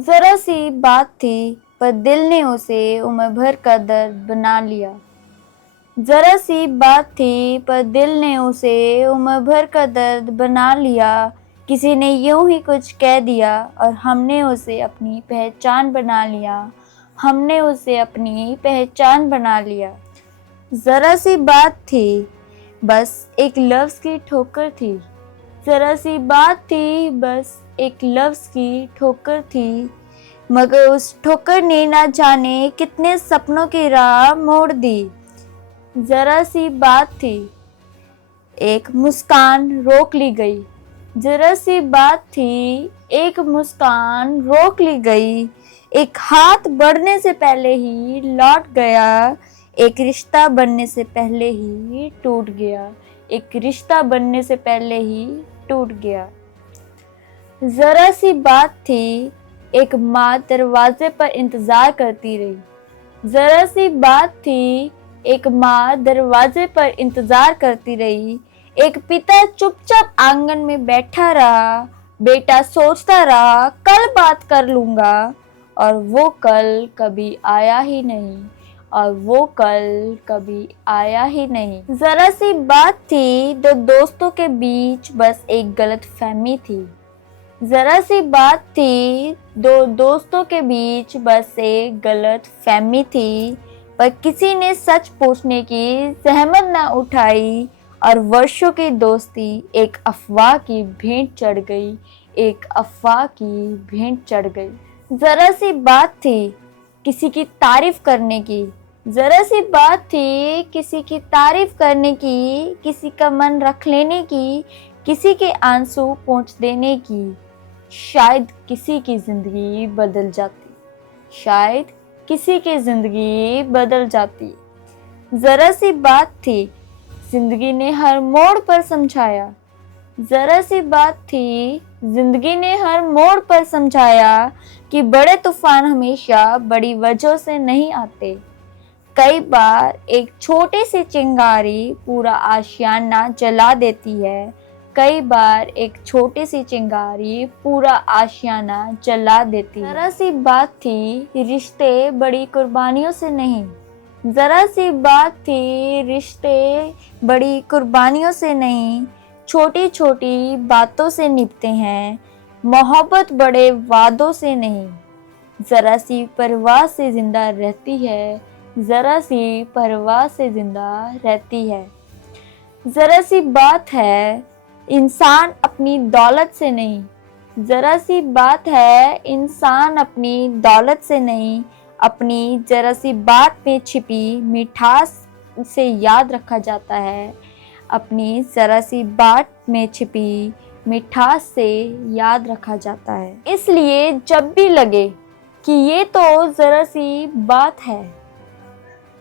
जरा सी बात थी पर दिल ने उसे उम्र भर का दर्द बना लिया। जरा सी बात थी पर दिल ने उसे उम्र भर का दर्द बना लिया। किसी ने यूं ही कुछ कह दिया और हमने उसे अपनी पहचान बना लिया। हमने उसे अपनी पहचान बना लिया। जरा सी बात थी, बस एक लफ्ज की ठोकर थी। जरा सी बात थी, बस एक लफ्ज की ठोकर थी, मगर उस ठोकर ने ना जाने कितने सपनों की राह मोड़ दी। जरा सी बात थी, एक मुस्कान रोक ली गई। जरा सी बात थी, एक मुस्कान रोक ली गई। एक हाथ बढ़ने से पहले ही लौट गया। एक रिश्ता बनने से पहले ही टूट गया। एक रिश्ता बनने से पहले ही टूट गया। जरा सी बात थी, एक माँ दरवाजे पर इंतजार करती रही। जरा सी बात थी, एक माँ दरवाजे पर इंतजार करती रही। एक पिता चुपचाप आंगन में बैठा रहा। बेटा सोचता रहा कल बात कर लूंगा, और वो कल कभी आया ही नहीं। और वो कल कभी आया ही नहीं। जरा सी बात थी, दो दोस्तों के बीच बस एक गलत फहमी थी। जरा सी बात थी, दो दोस्तों के बीच बस एक गलत फहमी थी, पर किसी ने सच पूछने की जहमत न उठाई, और वर्षों की दोस्ती एक अफवाह की भेंट चढ़ गई। एक अफवाह की भेंट चढ़ गई। जरा सी बात थी किसी की तारीफ करने की। जरा सी बात थी किसी की तारीफ करने की, किसी का मन रख लेने की, किसी के आंसू पोंछ देने की। शायद किसी की जिंदगी बदल जाती। शायद किसी की जिंदगी बदल जाती। जरा सी बात थी, जिंदगी ने हर मोड़ पर समझाया। जरा सी बात थी, जिंदगी ने हर मोड़ पर समझाया कि बड़े तूफान हमेशा बड़ी वजह से नहीं आते। कई बार एक छोटी सी चिंगारी पूरा आशियाना जला देती है। कई बार एक छोटी सी चिंगारी पूरा आशियाना जला देती है। जरा सी बात थी, रिश्ते बड़ी कुर्बानियों से नहीं। जरा सी बात थी, रिश्ते बड़ी कुर्बानियों से नहीं, छोटी छोटी बातों से निभते हैं। मोहब्बत बड़े वादों से नहीं, जरा सी परवाह से जिंदा रहती है। जरा सी परवाह से जिंदा रहती है। जरा सी बात है, इंसान अपनी दौलत से नहीं। जरा सी बात है, इंसान अपनी दौलत से नहीं, अपनी जरा सी बात में छिपी मिठास से याद रखा जाता है। अपनी जरा सी बात में छिपी मिठास से याद रखा जाता है। इसलिए जब भी लगे कि ये तो जरा सी बात है,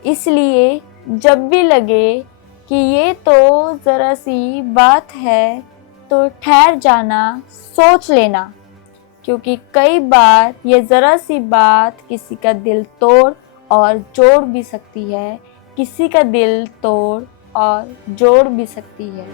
इसलिए जब भी लगे कि ये तो जरा सी बात है, तो ठहर जाना, सोच लेना, क्योंकि कई बार ये जरा सी बात किसी का दिल तोड़ और जोड़ भी सकती है। किसी का दिल तोड़ और जोड़ भी सकती है।